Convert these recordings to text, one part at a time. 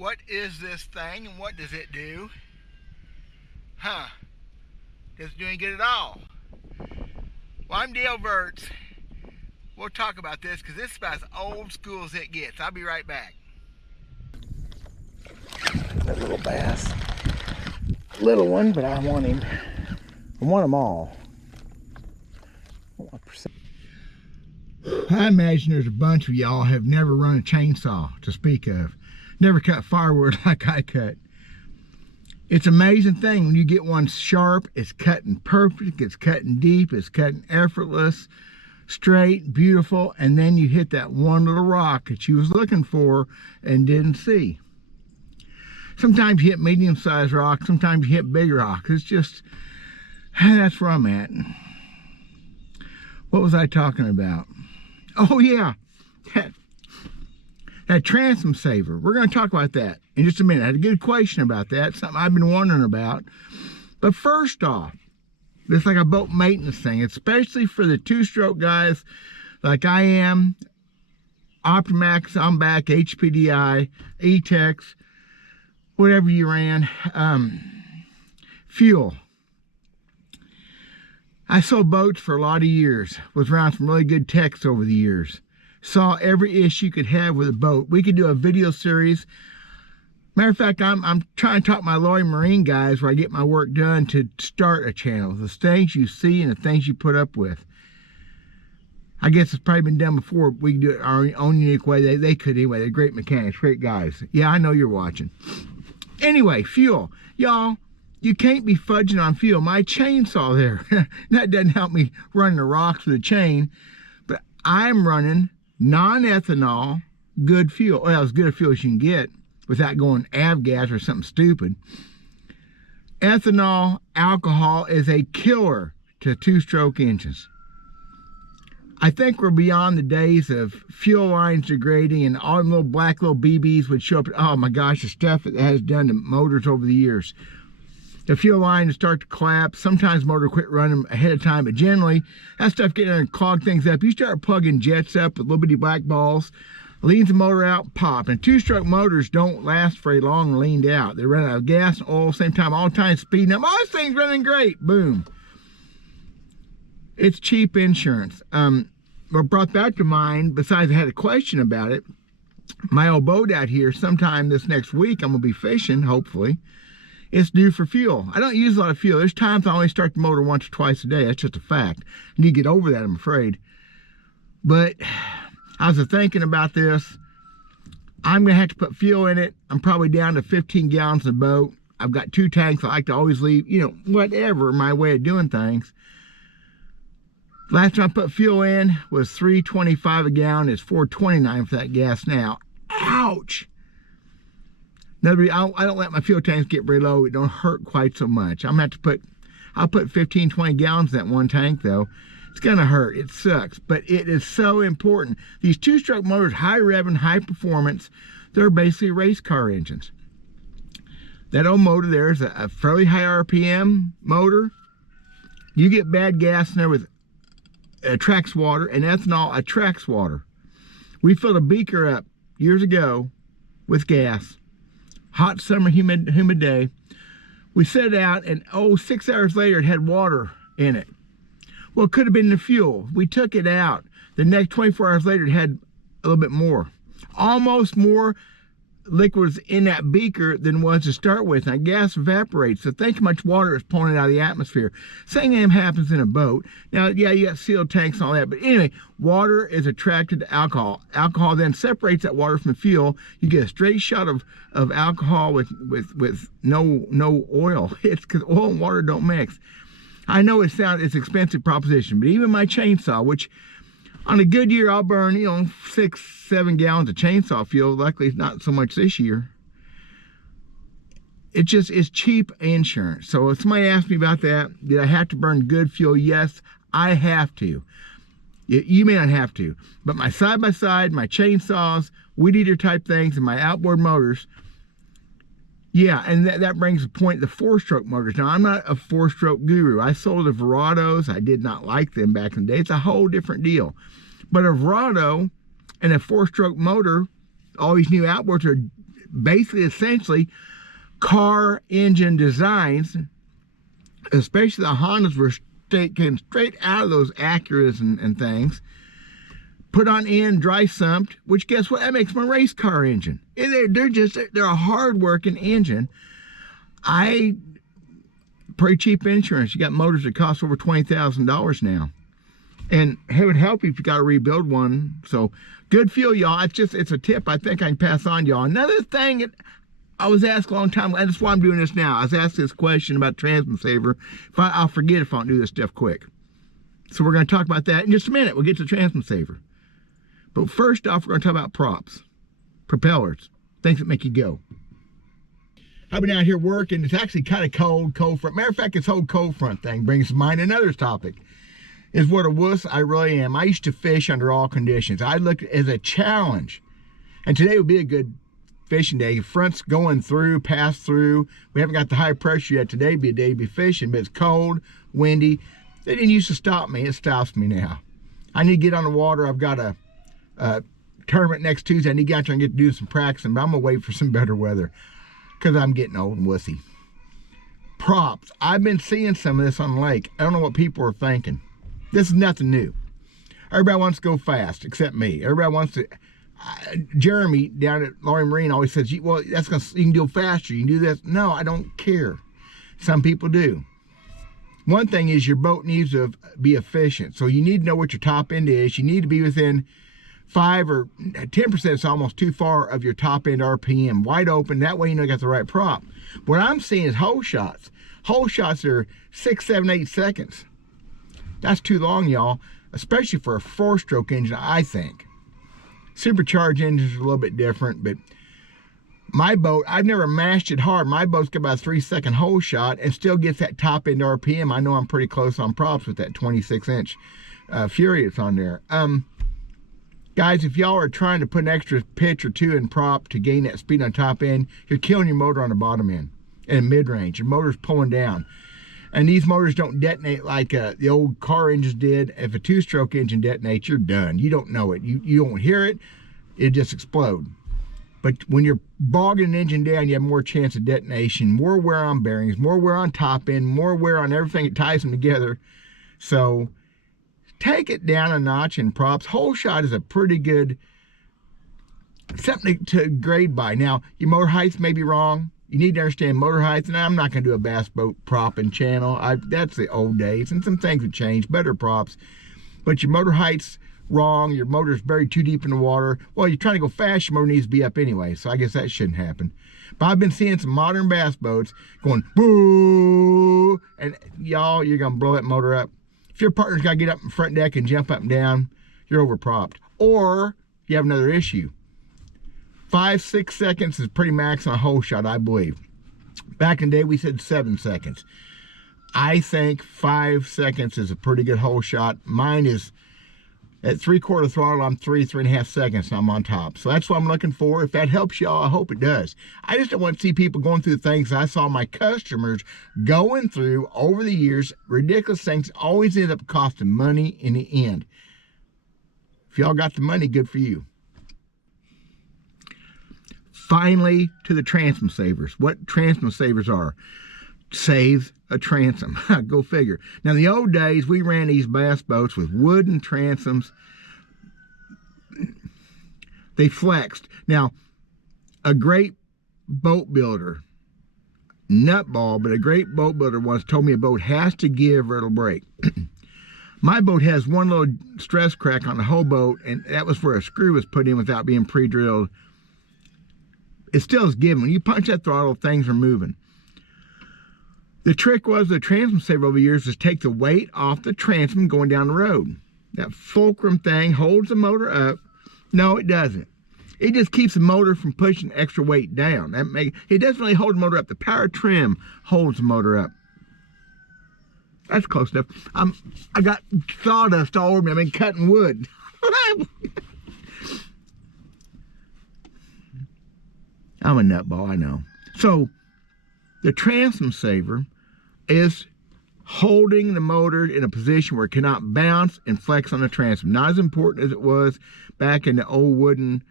What is this thing and what does it do? Huh? Doesn't do any good at all. Well, I'm Dale Verts. We'll talk about this because this is about as old school as it gets. I'll be right back. That little bass. Little one, but I want him. I want them all. I imagine there's a bunch of y'all have never run a chainsaw to speak of. Never cut firewood like I cut. It's an amazing thing when you get one sharp, it's cutting perfect, it's cutting deep, it's cutting effortless, straight, beautiful, and then you hit that one little rock that you was looking for and didn't see. Sometimes you hit medium-sized rocks, sometimes you hit big rocks. It's just, that's where I'm at. What was I talking about? Oh yeah, that transom saver. We're going to talk about that in just a minute. I had a good question about that, something I've been wondering about. But first off, it's like a boat maintenance thing, especially for the two-stroke guys like I am, Optimax, I'm back, HPDI, E-Tex, whatever you ran. Fuel. I sold boats for a lot of years, was around some really good techs over the years. Saw every issue you could have with a boat. We could do a video series. Matter of fact, I'm trying to talk my Lloyd Marine guys where I get my work done to start a channel. The things you see and the things you put up with. I guess it's probably been done before. We can do it our own unique way. They could anyway. They're great mechanics, great guys. Yeah, I know you're watching. Anyway, fuel. Y'all, you can't be fudging on fuel. My chainsaw there, that doesn't help me run the rocks with the chain, but I'm running non-ethanol good fuel. Well, as good a fuel as you can get without going avgas or something stupid. Ethanol, alcohol is a killer to two-stroke engines. I think we're beyond the days of fuel lines degrading and all them little black little BBs would show up. Oh my gosh, the stuff it has done to motors over the years. The fuel line will start to collapse. Sometimes motor quit running ahead of time, but generally that stuff getting there and clog things up. You start plugging jets up with little bitty black balls, leans the motor out, pop. And two-stroke motors don't last very long leaned out. They run out of gas and oil same time, all the time speeding up. Oh, this thing's running great. Boom. It's cheap insurance. What brought that to mind, besides I had a question about it, my old boat out here, sometime this next week, I'm going to be fishing, hopefully. It's due for fuel. I don't use a lot of fuel. There's times I only start the motor once or twice a day. That's just a fact. I need to get over that, I'm afraid. But I was thinking about this. I'm going to have to put fuel in it. I'm probably down to 15 gallons in the boat. I've got 2 tanks. I like to always leave, you know, whatever, my way of doing things. Last time I put fuel in was $3.25 a gallon. It's $4.29 for that gas now. Ouch! I don't let my fuel tanks get very low. It don't hurt quite so much. I'm gonna have to put, I'll put 15, 20 gallons in that one tank though. It's gonna hurt, it sucks, but it is so important. These two-stroke motors, high rev and high performance, they're basically race car engines. That old motor there is a fairly high RPM motor. You get bad gas in there with attracts water, and ethanol attracts water. We filled a beaker up years ago with gas. Hot summer, humid day. We set it out, and 6 hours later, it had water in it. Well, it could have been the fuel. We took it out. The next 24 hours later, it had a little bit more. Almost more liquid was in that beaker than was to start with. Now, gas evaporates, so think how much water is pulling out of the atmosphere. Same thing happens in a boat. Now, yeah, you got sealed tanks and all that, but anyway, water is attracted to alcohol. Alcohol then separates that water from the fuel. You get a straight shot of alcohol with no oil. It's because oil and water don't mix. I know it's an expensive proposition, but even my chainsaw, which on a good year, I'll burn, you know, 6, 7 gallons of chainsaw fuel. Luckily, it's not so much this year. It just is cheap insurance. So if somebody asked me about that, did I have to burn good fuel? Yes, I have to. You may not have to, but my side-by-side, my chainsaws, weed eater type things, and my outboard motors, yeah, and that brings the point, the 4-stroke motors. Now, I'm not a 4-stroke guru. I sold the Verados. I did not like them back in the day. It's a whole different deal. But a Verado and a 4-stroke motor, all these new outboards are basically essentially car engine designs, especially the Hondas were came straight out of those Acuras and things, put on end, dry sumped, which guess what? That makes my race car engine. They're a hard working engine. Pretty cheap insurance. You got motors that cost over $20,000 now. And it would help you if you got to rebuild one. So good fuel, y'all. It's a tip I think I can pass on, y'all. Another thing that I was asked a long time, and that's why I'm doing this now. I was asked this question about Transom Saver. I'll forget if I don't do this stuff quick. So we're going to talk about that in just a minute. We'll get to Transom Saver. But first off, we're going to talk about props, propellers, things that make you go. I've been out here working. It's actually kind of cold front. Matter of fact, this whole cold front thing brings to mind another topic. Is what a wuss I really am. I used to fish under all conditions. I looked at it as a challenge. And today would be a good fishing day. Front's going through, pass through. We haven't got the high pressure yet. Today would be a day to be fishing, but it's cold, windy. They didn't used to stop me. It stops me now. I need to get on the water. I've got a tournament next Tuesday. I need to get out there and get to do some practicing, but I'm going to wait for some better weather because I'm getting old and wussy. Props. I've been seeing some of this on the lake. I don't know what people are thinking. This is nothing new. Everybody wants to go fast, except me. Everybody wants to. Jeremy down at Laurie Marine always says, well, you can do faster. You can do this. No, I don't care. Some people do. One thing is your boat needs to be efficient. So you need to know what your top end is. You need to be within 5 or 10%. It's almost too far of your top end RPM. Wide open. That way you know you got the right prop. What I'm seeing is hole shots. Hole shots are 6, 7, 8 seconds. That's too long, y'all, especially for a 4-stroke engine, I think. Supercharged engines are a little bit different, but my boat, I've never mashed it hard. My boat's got about a 3-second hole shot and still gets that top end RPM. I know I'm pretty close on props with that 26-inch Fury that's on there. Guys, if y'all are trying to put an extra pitch or two in prop to gain that speed on top end, you're killing your motor on the bottom end and mid-range. Your motor's pulling down. And these motors don't detonate like the old car engines did. If a 2-stroke engine detonates, you're done. You don't know it. You don't hear it. It just explode. But when you're bogging an engine down, you have more chance of detonation, more wear on bearings, more wear on top end, more wear on everything that ties them together. So take it down a notch in props. Hole shot is a pretty good something to grade by. Now, your motor heights may be wrong. You need to understand motor heights, and I'm not going to do a bass boat prop and channel. That's the old days, and some things have changed, better props. But your motor height's wrong, your motor's buried too deep in the water. Well, you're trying to go fast, your motor needs to be up anyway, so I guess that shouldn't happen. But I've been seeing some modern bass boats going, boo, and y'all, you're going to blow that motor up. If your partner's got to get up in front deck and jump up and down, you're overpropped. Or you have another issue. 5, 6 seconds is pretty max on a hole shot, I believe. Back in the day, we said 7 seconds. I think 5 seconds is a pretty good hole shot. Mine is at 3/4 throttle. I'm 3.5 seconds, and I'm on top. So that's what I'm looking for. If that helps y'all, I hope it does. I just don't want to see people going through things I saw my customers going through over the years. Ridiculous things always end up costing money in the end. If y'all got the money, good for you. Finally, to the transom savers. What transom savers are? Saves a transom. Go figure. Now, in the old days, we ran these bass boats with wooden transoms. They flexed. Now, a great boat builder, nutball, but a great boat builder once told me a boat has to give or it'll break. My boat has one little stress crack on the whole boat, and that was where a screw was put in without being pre-drilled. It still is given. When you punch that throttle, things are moving. The trick was the transom saver over the years is take the weight off the transom going down the road. That fulcrum thing holds the motor up. No, it doesn't. It just keeps the motor from pushing extra weight down. It doesn't really hold the motor up. The power trim holds the motor up. That's close enough. I got sawdust all over me. I've been cutting wood. I'm a nutball, I know. So, the transom saver is holding the motor in a position where it cannot bounce and flex on the transom. Not as important as it was back in the old wooden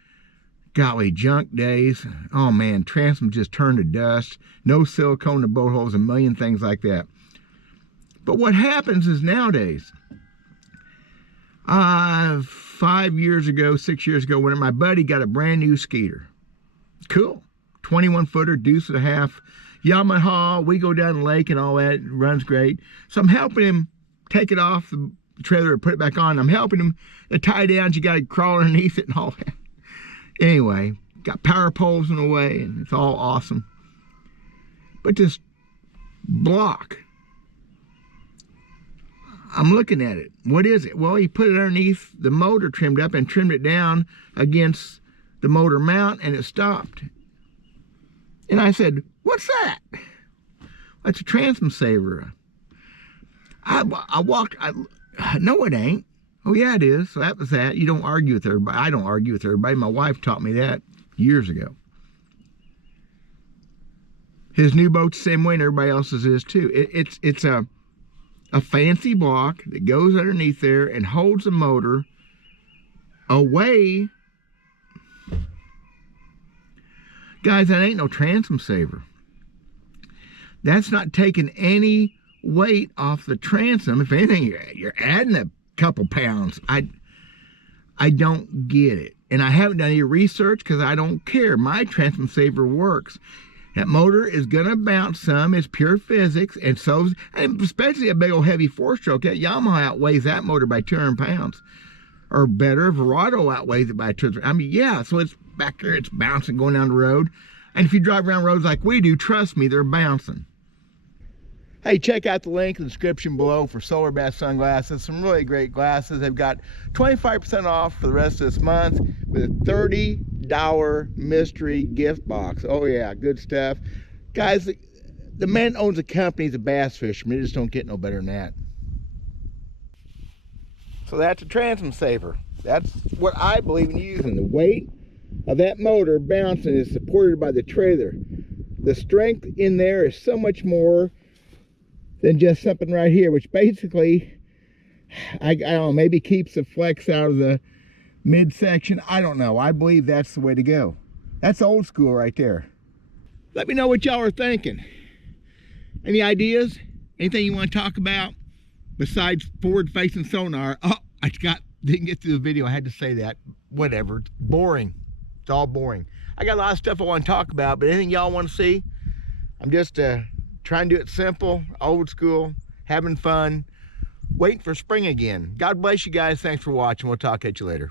golly, junk days. Oh man, transom just turned to dust. No silicone in the boat holes, a million things like that. But what happens is nowadays, 5 years ago, 6 years ago, when my buddy got a brand new Skeeter. Cool. 21 footer, deuce and a half, Yamaha. We go down the lake and all that. It runs great. So I'm helping him take it off the trailer and put it back on. I'm helping him the tie downs. You got to crawl underneath it and all that. Anyway, got power poles in the way and it's all awesome. But this block, I'm looking at it. What is it? Well, he put it underneath the motor, trimmed up and trimmed it down against the motor mount, and it stopped. And I said, what's that? That's a transom saver. I walked, no it ain't. Oh yeah it is. So that was that. You don't argue with everybody. I don't argue with everybody. My wife taught me that years ago. His new boat's the same way and everybody else's is too. It's a fancy block that goes underneath there and holds the motor away. Guys, that ain't no transom saver. That's not taking any weight off the transom. If anything, you're adding a couple pounds. I don't get it. And I haven't done any research because I don't care. My transom saver works. That motor is gonna bounce some. It's pure physics, and especially a big old heavy four-stroke. That Yamaha outweighs that motor by 200 pounds, or better. Verado outweighs it by 200. I mean, yeah. So it's back there. It's bouncing going down the road. And if you drive around roads like we do, trust me, they're bouncing. Hey, check out the link in the description below for Solar Bass sunglasses. Some really great glasses. They've got 25% off for the rest of this month with a $30 mystery gift box. Oh yeah, good stuff. Guys, the man owns a company. He's a bass fisherman. You just don't get no better than that. So that's a transom saver. That's what I believe in using. The weight of that motor bouncing is supported by the trailer. The strength in there is so much more than just something right here, which basically, I don't know, maybe keeps the flex out of the midsection. I don't know. I believe that's the way to go. That's old school right there. Let me know what y'all are thinking. Any ideas? Anything you want to talk about besides forward-facing sonar? Oh, didn't get through the video. I had to say that. Whatever. It's boring. It's all boring. I got a lot of stuff I want to talk about, but anything y'all want to see? I'm just trying to do it simple, old school, having fun, waiting for spring again. God bless you guys. Thanks for watching. We'll talk at you later.